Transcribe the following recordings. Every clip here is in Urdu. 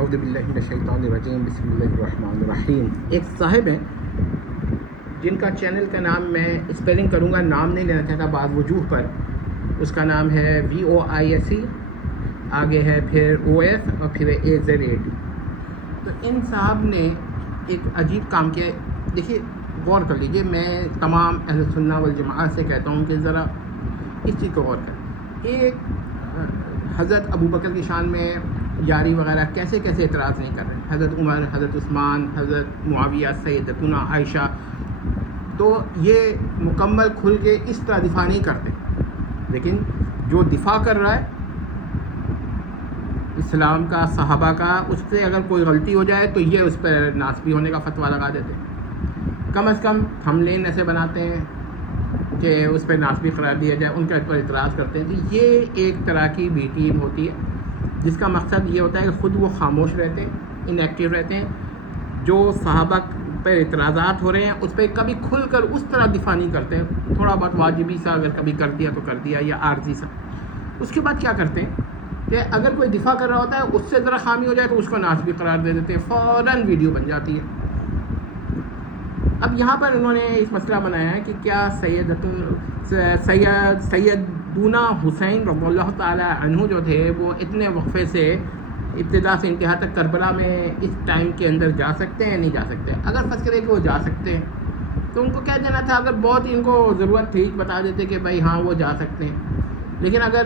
اعوذ باللہ من الشیطان الرجیم بسم اللہ الرحمن الرحیم. ایک صاحب ہیں جن کا چینل کا نام میں اسپیلنگ کروں گا, نام نہیں لینا چاہتا بعض وجوہ پر. اس کا نام ہے VOISE, آگے ہے پھر OF اور پھر AZAD. تو ان صاحب نے ایک عجیب کام کیا. دیکھیے غور کر لیجئے, میں تمام اہل سنہ والجماعت سے کہتا ہوں کہ ذرا اس چیز کو غور کریں. ایک حضرت ابو بکر کی شان میں یاری وغیرہ کیسے کیسے اعتراض نہیں کر رہے ہیں, حضرت عمر, حضرت عثمان, حضرت معاویہ, سیدتنا عائشہ, تو یہ مکمل کھل کے اس طرح دفاع نہیں کرتے. لیکن جو دفاع کر رہا ہے اسلام کا, صحابہ کا, اس سے اگر کوئی غلطی ہو جائے تو یہ اس پر ناسبی ہونے کا فتویٰ لگا دیتے ہیں. کم از کم ہم لین ایسے بناتے ہیں کہ اس پہ ناسبی قرار دیا جائے, ان کا اس پر اعتراض کرتے ہیں. تو یہ ایک طرح کی بی ٹیم ہوتی ہے جس کا مقصد یہ ہوتا ہے کہ خود وہ خاموش رہتے ہیں, ان ایکٹیو رہتے ہیں. جو صحابہ پہ اعتراضات ہو رہے ہیں اس پہ کبھی کھل کر اس طرح دفاع نہیں کرتے ہیں. تھوڑا بہت واجبی سا اگر کبھی کر دیا تو کر دیا, یا عارضی سا. اس کے بعد کیا کرتے ہیں کہ اگر کوئی دفاع کر رہا ہوتا ہے اس سے ذرا خامی ہو جائے تو اس کو ناسبی قرار دے دیتے ہیں, فوراً ویڈیو بن جاتی ہے. اب یہاں پر انہوں نے ایک مسئلہ بنایا ہے کہ کیا سیدنا حسین رضی اللہ تعالی عنہ جو تھے وہ اتنے وقفے سے ابتدا سے انتہا تک کربلا میں اس ٹائم کے اندر جا سکتے ہیں یا نہیں جا سکتے. اگر فرض کرے کہ وہ جا سکتے ہیں تو ان کو کہہ دینا تھا, اگر بہت ان کو ضرورت تھی بتا دیتے کہ بھائی ہاں وہ جا سکتے ہیں. لیکن اگر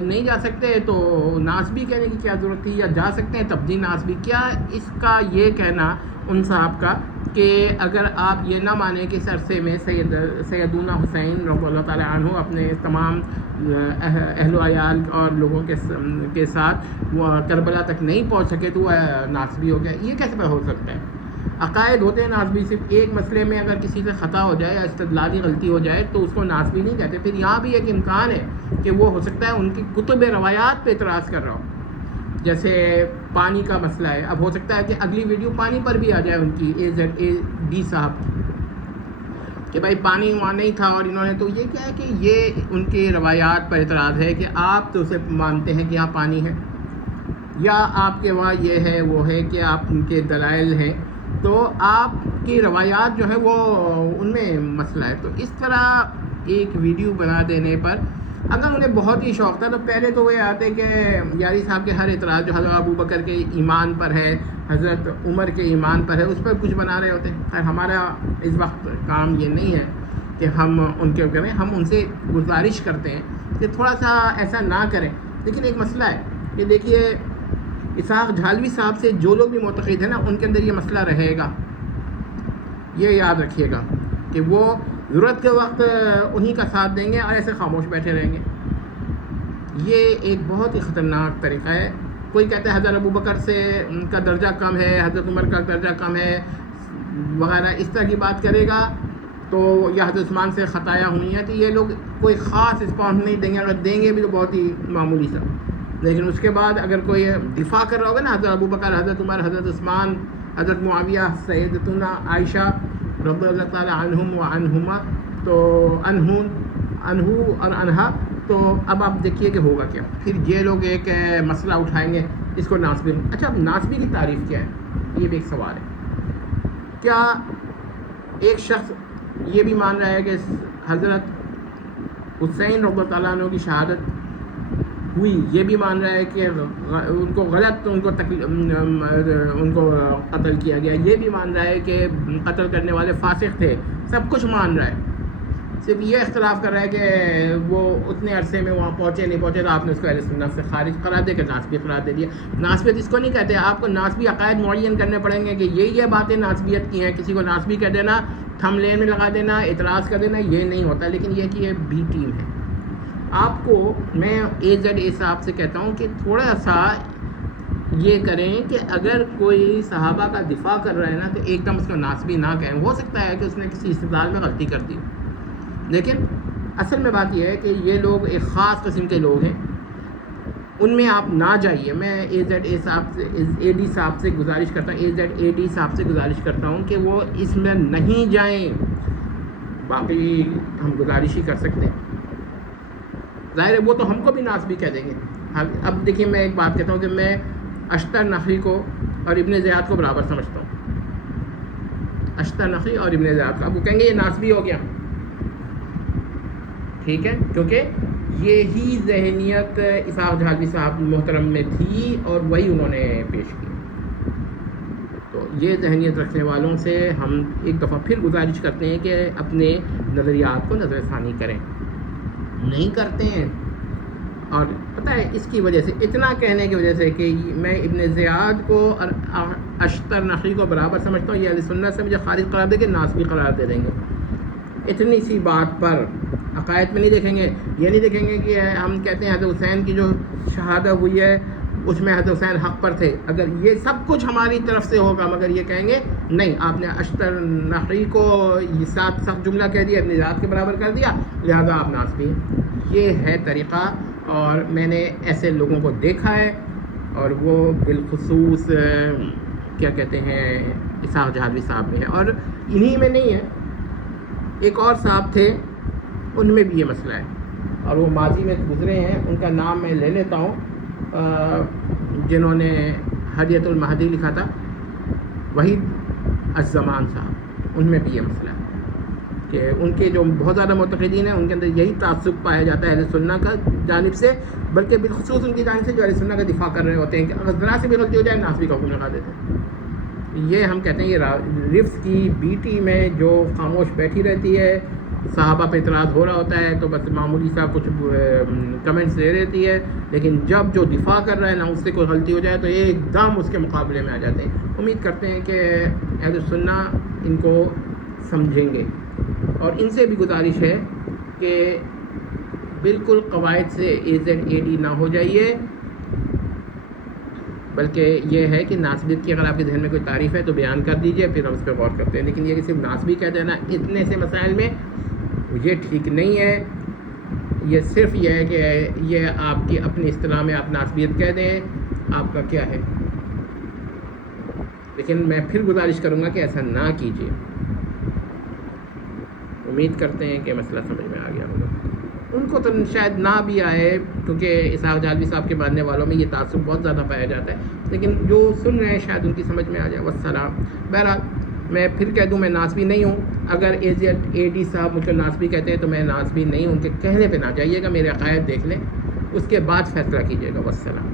نہیں جا سکتے تو ناسبی کہنے کی کیا ضرورت تھی, یا جا سکتے ہیں تب بھی ناسبی. کیا اس کا یہ کہنا ان صاحب کا کہ اگر آپ یہ نہ مانیں کہ اس عرصے میں سیدنا حسین رضی اللہ تعالیٰ عنہ اپنے تمام اہل و عیال اور لوگوں کے ساتھ وہ کربلا تک نہیں پہنچ سکے تو وہ ناسبی ہو گیا, یہ کیسے ہو سکتا ہے؟ عقائد ہوتے ہیں ناسبی. صرف ایک مسئلے میں اگر کسی سے خطا ہو جائے یا استدلالی غلطی ہو جائے تو اس کو ناسبی نہیں کہتے. پھر یہاں بھی ایک امکان ہے کہ وہ ہو سکتا ہے ان کی کتب روایات پہ اعتراض کر رہا ہو, جیسے پانی کا مسئلہ ہے. اب ہو سکتا ہے کہ اگلی ویڈیو پانی پر بھی آ جائے ان کی AZAD صاحب کہ بھائی پانی وہاں نہیں تھا, اور انہوں نے تو یہ کیا ہے کہ یہ ان کے روایات پر اعتراض ہے کہ آپ تو اسے مانتے ہیں کہ یہاں پانی ہے, یا آپ کے وہاں یہ ہے وہ ہے کہ آپ ان کے دلائل ہیں, تو آپ کی روایات جو ہے وہ ان میں مسئلہ ہے. تو اس طرح ایک ویڈیو بنا دینے پر اگر انہیں بہت ہی شوق تھا تو پہلے تو وہ یہ آتے کہ یاری صاحب کے ہر اعتراض جو حضرت ابو بکر کے ایمان پر ہے, حضرت عمر کے ایمان پر ہے, اس پر کچھ بنا رہے ہوتے ہیں. خیر ہمارا اس وقت کام یہ نہیں ہے کہ ہم ان کے کریں, ہم ان سے گزارش کرتے ہیں کہ تھوڑا سا ایسا نہ کریں. لیکن ایک مسئلہ ہے کہ دیکھیے اسحاق جھالوی صاحب سے جو لوگ بھی معتقد ہیں نا, ان کے اندر یہ مسئلہ رہے گا. یہ یاد رکھیے گا کہ وہ ضرورت کے وقت انہی کا ساتھ دیں گے اور ایسے خاموش بیٹھے رہیں گے. یہ ایک بہت ہی خطرناک طریقہ ہے. کوئی کہتا ہے حضرت ابو بکر سے ان کا درجہ کم ہے, حضرت عمر کا درجہ کم ہے وغیرہ, اس طرح کی بات کرے گا تو یا حضرت عثمان سے خطایا ہوئی ہیں, تو یہ لوگ کوئی خاص رسپانس نہیں دیں گے, اگر دیں گے بھی تو بہت ہی معمولی سا. لیکن اس کے بعد اگر کوئی دفاع کر رہا ہوگا نا, حضرت ابو بکر, حضرت عمر, حضرت عثمان, حضرت معاویہ, سیدتنا عائشہ رضی اللہ تعالی عنہم و عنہما, تو انہو اور انہا, تو اب آپ دیکھیے کہ ہوگا کیا. پھر یہ لوگ ایک مسئلہ اٹھائیں گے, اس کو ناسبی. اچھا اب ناسبی کی تعریف کیا ہے, یہ بھی ایک سوال ہے. کیا ایک شخص یہ بھی مان رہا ہے کہ حضرت حسین رضی اللہ تعالیٰ عنہ کی شہادت ہوئی, یہ بھی مان رہا ہے کہ ان کو غلط ان کو قتل کیا گیا, یہ بھی مان رہا ہے کہ قتل کرنے والے فاسق تھے, سب کچھ مان رہا ہے. صرف یہ اختلاف کر رہا ہے کہ وہ اتنے عرصے میں وہاں پہنچے نہیں پہنچے, تو آپ نے اس کو اہل سنت سے خارج قرار دے کے ناسبی قرار دے دیا. ناسبیت اس کو نہیں کہتے, آپ کو ناسبی عقائد معین کرنے پڑیں گے کہ یہ باتیں ناسبیت کی ہیں. کسی کو ناسبی کہہ دینا, تھم لین میں لگا دینا, اعتراض کر دینا, یہ نہیں ہوتا. لیکن یہ کہ یہ بی ٹیم ہے. آپ کو میں AZA صاحب سے کہتا ہوں کہ تھوڑا سا یہ کریں کہ اگر کوئی صحابہ کا دفاع کر رہا ہے نا تو ایک دم اس کو ناسبی نہ کہیں. ہو سکتا ہے کہ اس نے کسی استدلال میں غلطی کر دی, لیکن اصل میں بات یہ ہے کہ یہ لوگ ایک خاص قسم کے لوگ ہیں, ان میں آپ نہ جائیے. میں AZA صاحب سے, AD صاحب سے گزارش کرتا ہوں, AZAD صاحب سے گزارش کرتا ہوں کہ وہ اس میں نہیں جائیں. باقی ہم گزارش ہی کر سکتے ہیں. ظاہر ہے وہ تو ہم کو بھی ناسبی کہہ دیں گے. اب دیکھیے میں ایک بات کہتا ہوں کہ میں اشتر نخعی کو اور ابن زیاد کو برابر سمجھتا ہوں. اشتر نخعی اور ابن زیاد کا وہ کہیں گے یہ ناسبی ہو گیا. ٹھیک ہے, کیونکہ یہی ذہنیت اسحاق جہلوی صاحب محترم میں تھی اور وہی انہوں نے پیش کی. تو یہ ذہنیت رکھنے والوں سے ہم ایک دفعہ پھر گزارش کرتے ہیں کہ اپنے نظریات کو نظر ثانی کریں. نہیں کرتے ہیں. اور پتہ ہے اس کی وجہ سے, اتنا کہنے کی وجہ سے کہ میں ابن زیاد کو اور اشتر نخعی کو برابر سمجھتا ہوں, یہ اہل سنت سے مجھے خارج قرار دے کے ناسبی قرار دے دیں گے. اتنی سی بات پر عقائد میں نہیں دیکھیں گے. یہ نہیں دیکھیں گے کہ ہم کہتے ہیں حضرت حسین کی جو شہادت ہوئی ہے اس میں حضرت حسین حق پر تھے, اگر یہ سب کچھ ہماری طرف سے ہوگا, مگر یہ کہیں گے نہیں آپ نے اشتر نخعی کو یہ ساتھ سخت جملہ کہہ دیا, اپنی ذات کے برابر کر دیا, لہذا آپ ناسبی. یہ ہے طریقہ, اور میں نے ایسے لوگوں کو دیکھا ہے, اور وہ بالخصوص کیا کہتے ہیں اسحاق جہلوی صاحب میں ہے, اور انہی میں نہیں ہے, ایک اور صاحب تھے ان میں بھی یہ مسئلہ ہے, اور وہ ماضی میں گزرے ہیں. ان کا نام میں لے لیتا ہوں, جنہوں نے ہدیۃ المہدی لکھا تھا, وحید الزمان صاحب. ان میں بھی یہ مسئلہ ہے کہ ان کے جو بہت زیادہ معتقدین ہیں ان کے اندر یہی تعصب پایا جاتا ہے اہل سنت کا جانب سے, بلکہ بالخصوص ان کی جانب سے جو اہل سنت کا دفاع کر رہے ہوتے ہیں کہ اگر ذرا سے بھی غلطی ہو جائے ناسبی کا حکم لگا دیتے ہیں. یہ ہم کہتے ہیں یہ رفت کی بیٹی میں جو خاموش بیٹھی رہتی ہے, صحابہ پہ اعتراض ہو رہا ہوتا ہے تو بس معمولی سا کچھ کمنٹس دے دیتی ہے, لیکن جب جو دفاع کر رہا ہے نا اس سے کوئی غلطی ہو جائے تو ایک دم اس کے مقابلے میں آ جاتے ہیں. امید کرتے ہیں کہ اہل سنت ان کو سمجھیں گے, اور ان سے بھی گزارش ہے کہ بالکل قواعد سے AZAD نہ ہو جائیے, بلکہ یہ ہے کہ ناسبیت کی اگر آپ کے ذہن میں کوئی تعریف ہے تو بیان کر دیجئے, پھر ہم اس پہ غور کرتے ہیں. لیکن یہ کہ صرف ناسبی کہہ دینا اتنے سے مسائل میں, یہ ٹھیک نہیں ہے. یہ صرف یہ ہے کہ یہ آپ کی اپنی اصطلاح میں آپ ناسبیت کہہ دیں, آپ کا کیا ہے. لیکن میں پھر گزارش کروں گا کہ ایسا نہ کیجیے. امید کرتے ہیں کہ مسئلہ سمجھ میں آ گیا ہوگا. ان کو تو شاید نہ بھی آئے, کیونکہ اسحاق جہلوی صاحب کے ماننے والوں میں یہ تعصب بہت زیادہ پایا جاتا ہے, لیکن جو سن رہے ہیں شاید ان کی سمجھ میں آ جائے. والسلام. بہرحال میں پھر کہہ دوں میں ناسبی نہیں ہوں. اگر AZAD صاحب مجھ کو ناسبی کہتے ہیں تو میں ناسبی نہیں ہوں, ان کے کہنے پہ نہ جائیے گا, میرے عقائد دیکھ لیں, اس کے بعد فیصلہ کیجیے گا. والسلام.